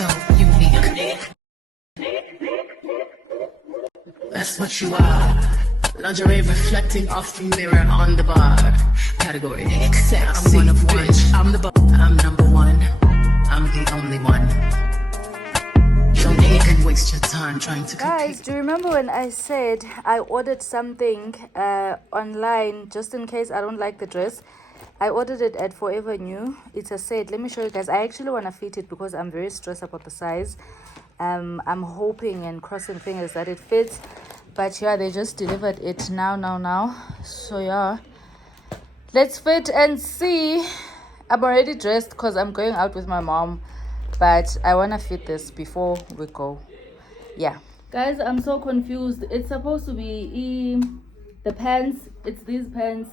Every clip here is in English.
so unique. That's what you are. Lingerie reflecting off the mirror on the bar. Category sexy, I'm one of one. I'm the I'm number one. I'm the only one. Don't even waste your time trying to compete. Guys, do you remember when I said I ordered something online just in case I don't like the dress? I ordered it at Forever New. It's a set. Let me show you guys. I actually want to fit it because I'm very stressed about the size. I'm hoping and crossing fingers that it fits. But yeah, they just delivered it now. So yeah, let's fit and see. I'm already dressed because I'm going out with my mom. But I want to fit this before we go. Yeah. Guys, I'm so confused. It's supposed to be the pants. It's these pants.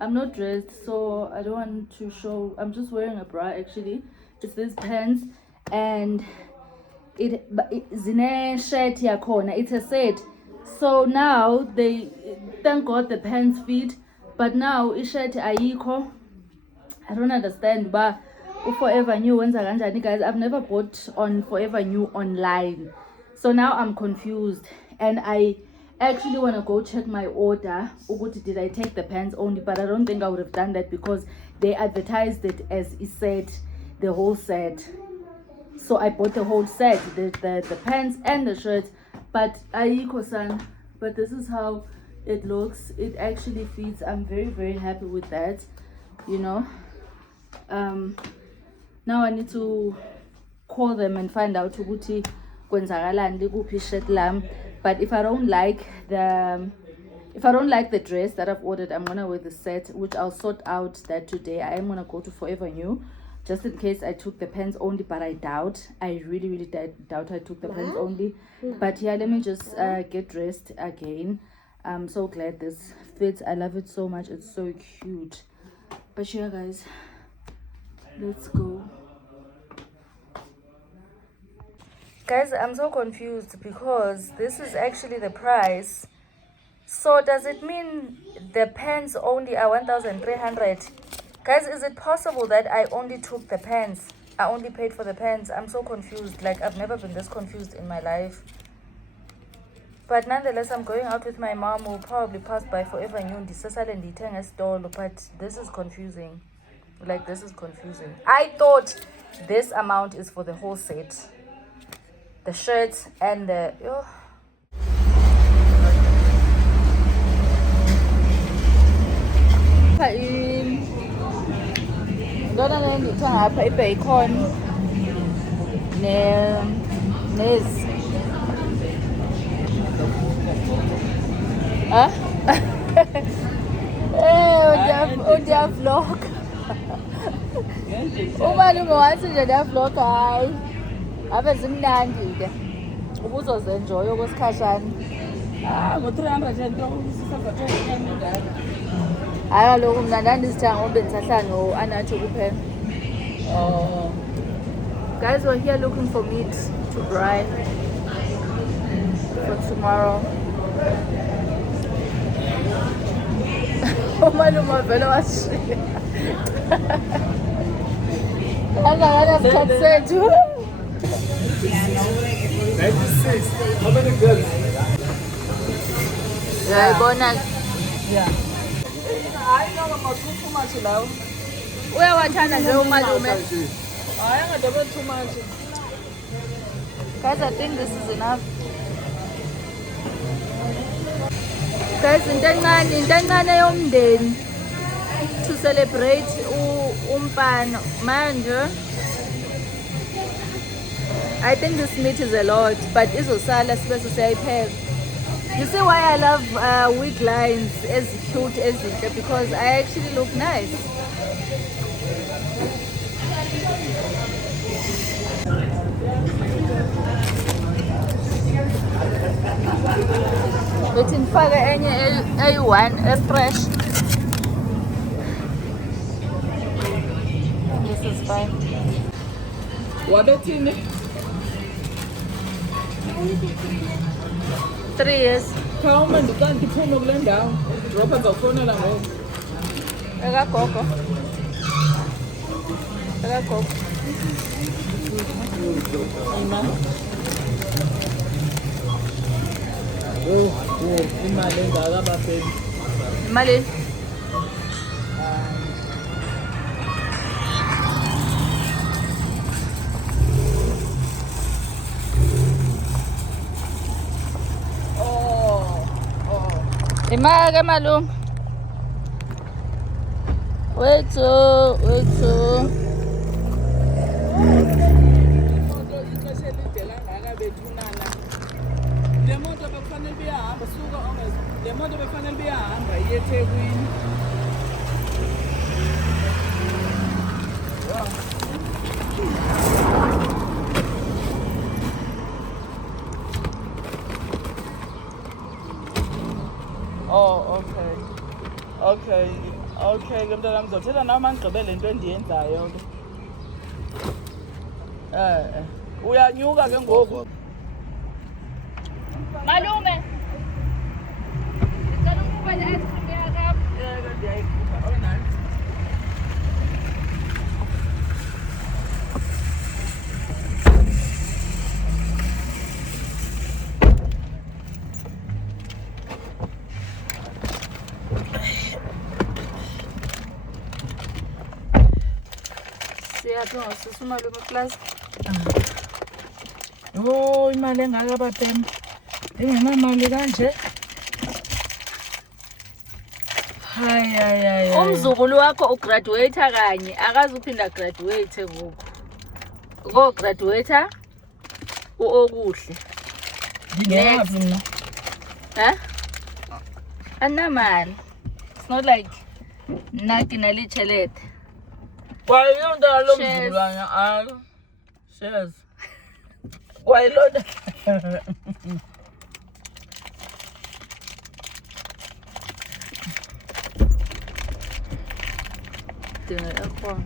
I'm not dressed, so I don't want to show. I'm just wearing a bra actually. It's these pants and zine shirt yakhona. It's a set. So now they thank God the pants fit, but now shirt ayikho. I don't understand, but Forever New wenza kanjani, guys? I've never bought on Forever New online, so now I'm confused and I actually want to go check my order. Did I take the pants only? But I don't think I would have done that because they advertised it as a set, the whole set. So I bought the whole set, the pants and the shirts. But ayiko-san, but this is how it looks. It actually fits. I'm very, very happy with that, you know. Now I need to call them and find out ukuthi kwenzakalani likuphi shirt lam. But if I don't like the dress that I've ordered, I'm gonna wear the set, which I'll sort out that today. I am gonna go to Forever New just in case I took the pants only, but I doubt. I really doubt I took the pants only. But yeah, let me just get dressed again. I'm so glad this fits. I love it so much. It's so cute. But yeah, guys, let's go. Guys, I'm so confused because this is actually the price. So does it mean the pants only are 1,300? Guys, is it possible that I only took the pants? I only paid for the pants. I'm so confused. Like, I've never been this confused in my life. But nonetheless, I'm going out with my mom. We'll probably pass by Forever New and but this is confusing. Like, this is confusing. I thought this amount is for the whole set. The shirts and the... Oh. Ndona ndithenga apha ibacon nezi. Ndiyavlog. Umalume wathi nje ndiyavlog, hayi abe zimnandi ke ubuzozenjoya okwesikhashana. Hayi kaloku mna ndandizithanga ngoba bendisahlala no-Anathi kuphela. Guys, we're here looking for meat to dry for tomorrow. Umalume vele washiya. Angakana isikhathi sethu. 96. How many girls? Yayibona. Yeah. Hayi noma too much lawo. Uyawathanda nje umalume. Hayi angadobe too much. Guys, I think this is enough. Guys, into encane yomndeni to celebrate umpano manje. I think this meat is a lot, but izosala sibe siyayipheka. You see why I love wig lines as cute as it, because I actually look nice. Bethi ngifake enye eyi-1 fresh. This is fine. Wabethini? 3 years. Khawuma ndiphume kule ndawo. Dropha ndizawufonela ngoku. Ekagogo. Imali engaka bafeni. Imali. Imali malungu. Wait. Imoto ixesha elide kangaka bethunana. Le moto bekufanele beyahamba suka ongeza. Le moto bekufanele beyahamba iye eThekwini. Oh, okay, ke mntana ngizothetha nawe mandigqibele into endiyenzayo ke. Uyanyuka ke ngoku. Malume. Ngicela ungibele ice cream yakho. Yeke ndiyayikhupha onani. Siyaphi ngosisi umalume plus? Oh, imali engaka bafeni. Ndingenamali kanje. Hayi. Umzukulu wakho ugraduate kanye akazuphinda graduate ngoku. Go graduate okuhle. Ngiyaphi mina? Anamali. It's not like nathi nalichelete. Kwayonto lo mzulwana alo. Shares. Kwayilona. Dinga yakho.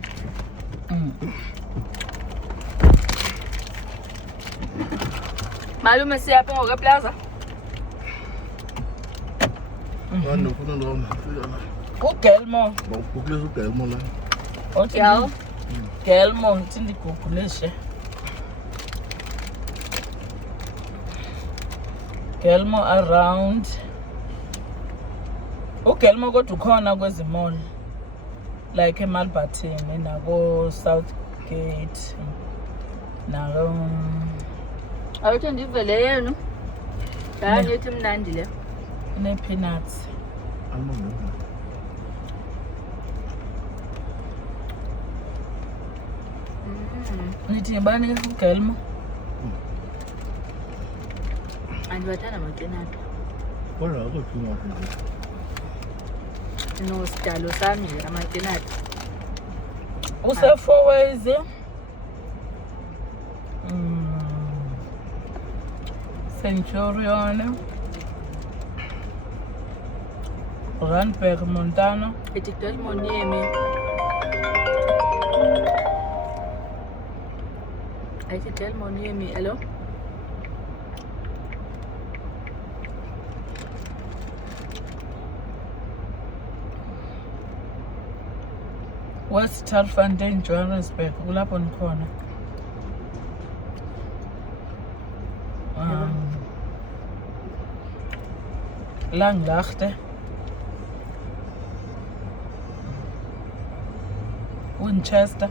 Malume siyaphi ngoku eplaza? Quando ufuna lo mafika la. Ugelmo. Bawukhulisa ugelmo la. Yaw. Gelmo ngithi ndiguguleshe. Gelmo around. Ugelmo kodwa ukhona kwezi mall. Like eMalbertine nako Southgate. Nako Awuthi ndivele yenu. Hayi ethi mnandi le. ne-peanuts. Almond. Nithi yibani ke ugelmo? Andiwathanda amakenati. Kodwa akuthuma kuzo. No sidalo sami amakenati. Use-4 ways. Centurion. Randburg, Montana. Ethi Delmo niyemi. Ethi Delmo niyemi, hello? West Tarfontein, Johannesburg. Kulapho nikhona. Langlaagte. Winchester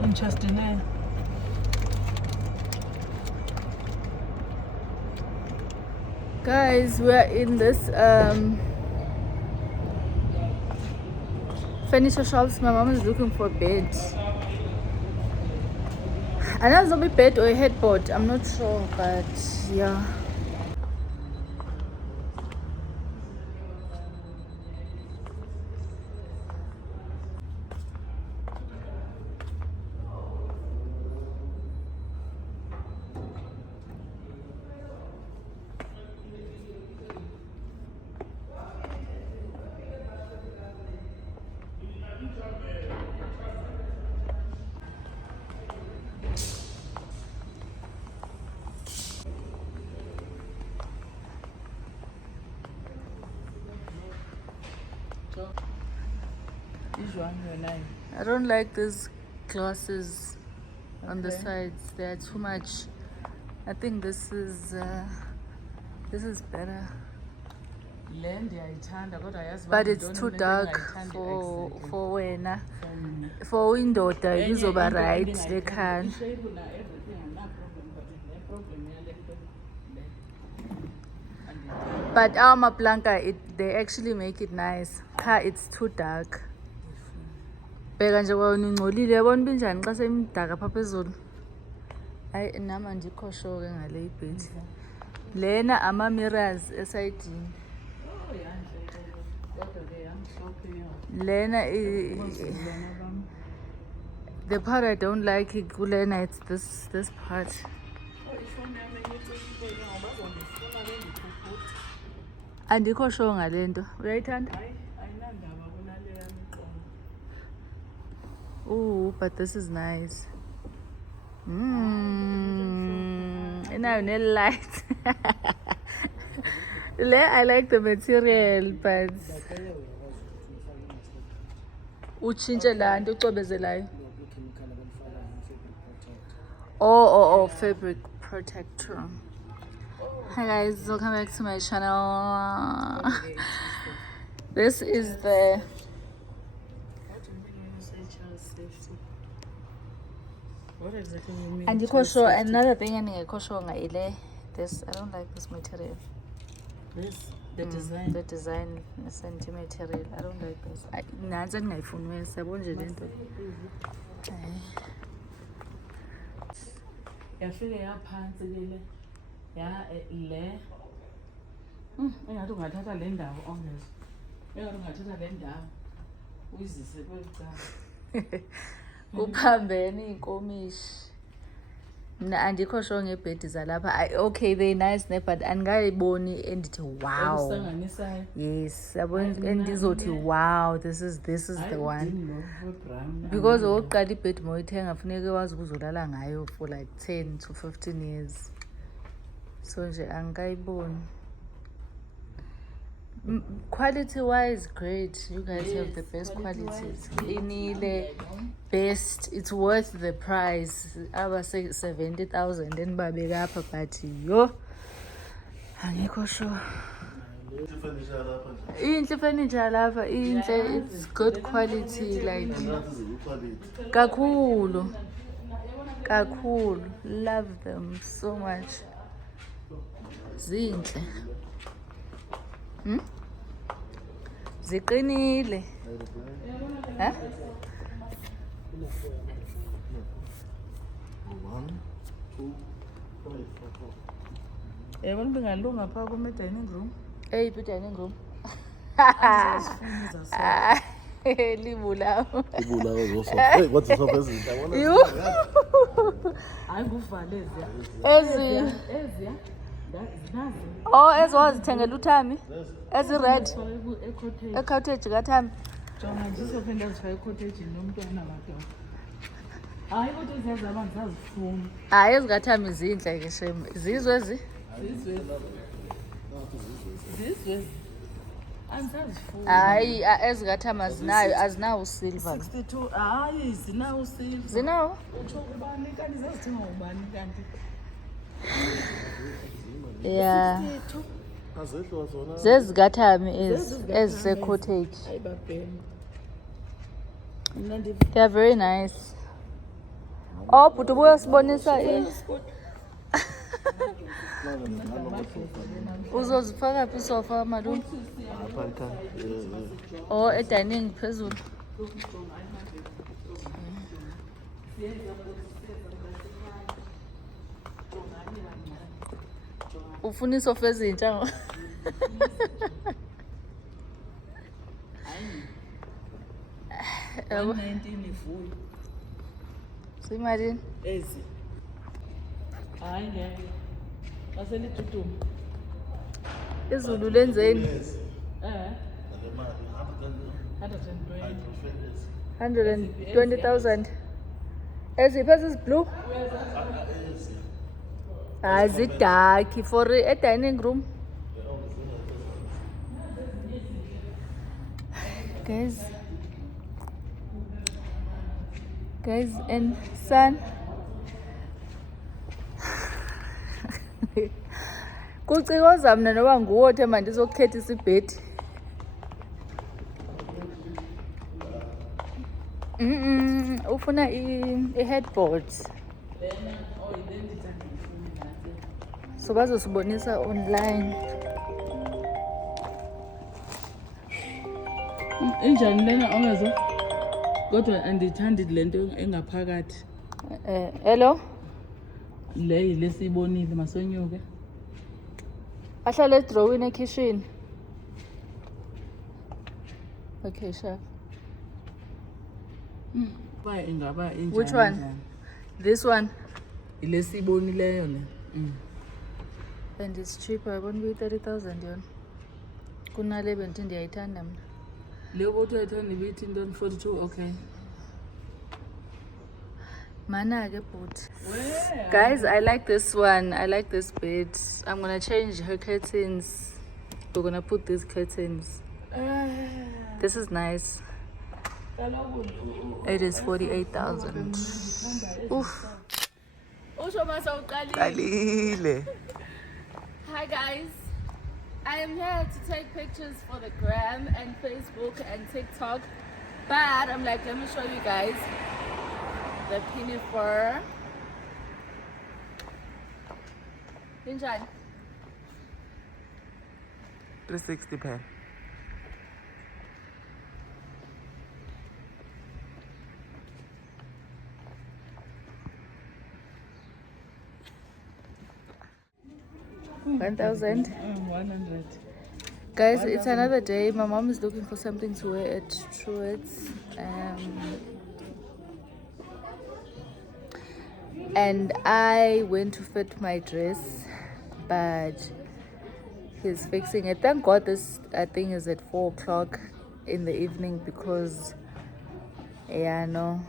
there. Guys, we're in this furniture shops. My mom is looking for a bed. I know it's not a bed or a headboard, I'm not sure, but yeah. This one, your name. I don't like these glasses. on the sides. They are too much. I think this is better. Le ndiyayithanda kodwa yazi But it's too dark for wena. For indoda izoba right le car. But our Maplanka, they actually make it nice. Car, it's too dark. Bheka nje kwawona ingcolile yabona binjani xa semdaka pha phezulu. Hayi nama andikho sure ke ngale ibhedi. Lena ama mirrors esayidini. Lena the part I don't like it kulena, it's this part. Andikho sure ngale nto. Uyayithanda? Ooh, but this is nice. Inayo ne-light. I like the material, but utshintshe laa nto ucobezelayo. Oh, fabric protector. Hi guys, welcome back to my channel. This is the What exactly you mean? andikho sure. Another thing endingekho sure ngaile this. I don't like this material. This, the design. The design sentimaterial. I don't like this. Nantsi endingayifuniyo siyabona nje le nto. Yafike yaphansi le. Ya le. Engathi ungathatha le ndawo ongeza. Engathi ungathatha le ndawo uyizise kweli Kuphambene iy'nkomishi. Mna andikho sure ngeebhedi zalapha. Okay, they're nice but andingayiboni endithi wow. Ukusanganisayo. Yes, yabona endizothi wow, this is the one. Brown. Because okokuqala ibhedi moyithenga funeke wazi ukuzolala ngayo for like 10 to 15 years. So nje angikayiboni. Quality wise great, you guys have the best qualities. Inile best, it's worth the price. Aba 70,000 endibabeka apha but yo angikho sure. Inhle furniture lapha inhle, it's good quality like kakhulu love them so much. Zinhle. Ziqinile. Huh? 1, 2, 3, 4. Yabona bingalunga phaa dining room. Eyiphi dining room? Libulawo. Ibulawo zosofa. Hey, what is sofa ezinhle? You? Hayi kuvale eziya. Eziya. Nazi. Oh, eziwazithengela uThami. Ezi-red. Ecottage. E-cottage kaThami. Jonga nje isofa endazifaka ecottage nomntwana wakhe. Hayi kodwa eziyazi abantu zazifuna. Hayi ezikaThami zinhle ke shem. Zizwe ezi? Zizwe. Andizazifuna. Hayi ezikaThami azinawo silver. 62. Hayi zinawo silver. Zinawo? Utsho ubani kanti zazithenga ubani kanti? Yeah. 62. Azehlo zona. ZezikaThami ezise-cottage. Hayi babhemu. Mna They are very nice. Oh, bhuti ubuyosibonisa uzozifaka phi isofa malume? Apha ekhaya. Oh, edining phezulu. Ufuna isofa ezintsha? yabo. 19 ivuyo. Simalini? Ezi. Hayi ngeke. Baselidudumo. Izulu lenzeni? 120,000. Eziphi eziblue? Hayi zidark for a dining room. Guys and son, Kucikoza mina noba nguwothe manje ndizokukhethisa ibhedi. Ufuna i-headboard. So bazosibonisa online. Injani lena ongezwa? Kodwa andithandi lento engaphakathi. Hello? Le lesiyibonile masonyuke. Ahlala edrawini ekitchen. Okay, chef. Ingaba injani? Which one? This one. Lesiyibonileyo le. And it's cheaper. It won't be 30,000 yon. Kunale benti ndiyayithanda mina. Leyo bothi uyayithanda ibithi into 42, okay. Mana ke but. Guys, I like this one. I like this bed. I'm gonna change her curtains. We're gonna put these curtains. This is nice. It is 48,000. Oof. Hi guys. I am here to take pictures for the gram and Facebook and TikTok. But I'm like, let me show you guys the Pinafore. Injani? 360 pen. $1,000. 100. Guys, it's another day. My mom is looking for something to wear at Truett's. And I went to fit my dress, but he's fixing it. Thank God this thing is at 4 o'clock in the evening because, yeah, no.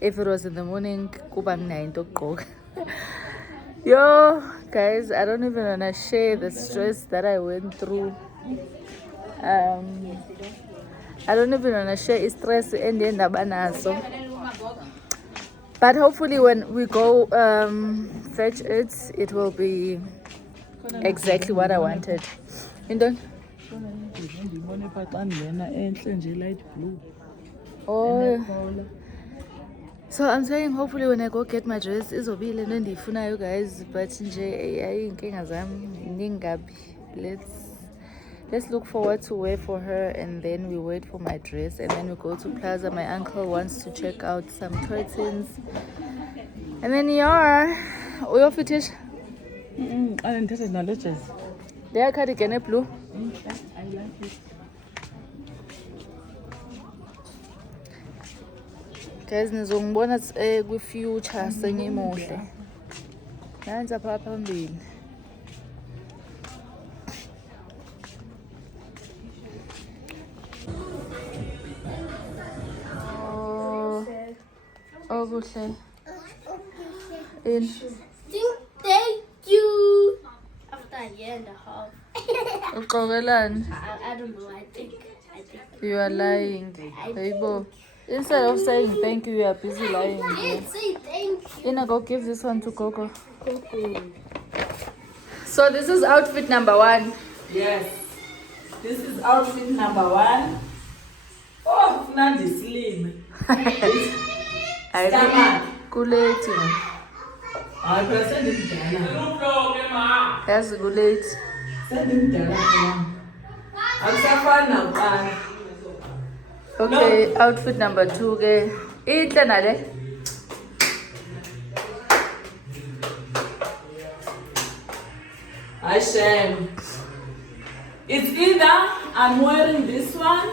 If it was in the morning, kubang na into gqoka. Yo, guys, I don't even want to share the stress that I went through. I don't even want to share stress and then abanaso. But hopefully when we go fetch it, it will be exactly what I wanted. Indon? Light blue. Oh. So I'm saying hopefully when I go get my dress, izobile nendifuna you guys, but nje ayinkinga zami ningabi. Let's look forward to wear for her, and then we wait for my dress, and then we go to Plaza. My uncle wants to check out some curtains, and then your fetish. I didn't know dress. Their cardigan blue. I like it. Guys, nizongibona kwi-future sengimuhle. Nansi apha phambili. Oh, kuhle. In. Thank you. After a year and a half. Uqokelani? I don't know. I think. You are lying. Hayibo. Instead of saying thank you, you are busy lying. I didn't say thank you. Ina, go give this one to Coco. So this is outfit number 1. Yes. This is outfit number 1. Oh, Nandi slim. Stomach. Kuleti. I send it down. Yes, kuleti. Send it down. I'm suffering now. Okay, outfit number 2 ke. Itle nale. I shame. It's either I'm wearing this one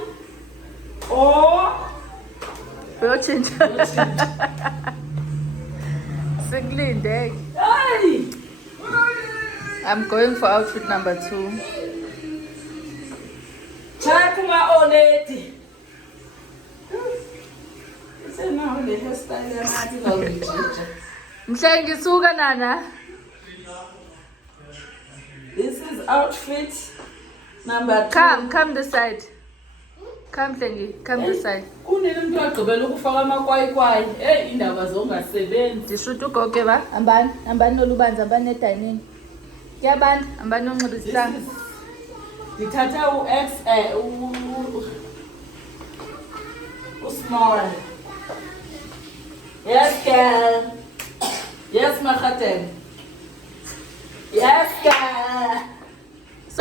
or Yo change. Singly day. hey, I'm going for outfit number 2. check my own lady. Say now the hairstyle yamathi ngawujija. Mhle ngisuka nana. This is outfit number 2. Come this side. Come Hlengi, come this side. Kunele umuntu wagqibela ukufaka amakwayikwayi. Hey, indaba zongasebenzi. Ndishuta ugoke ba? Ambani nolubanzi, ambani nedinini. Yabantu abantu onqibisanga. Ndithathe u-X u-small. Yes, girl. Yes, Mahaten. Yes, girl.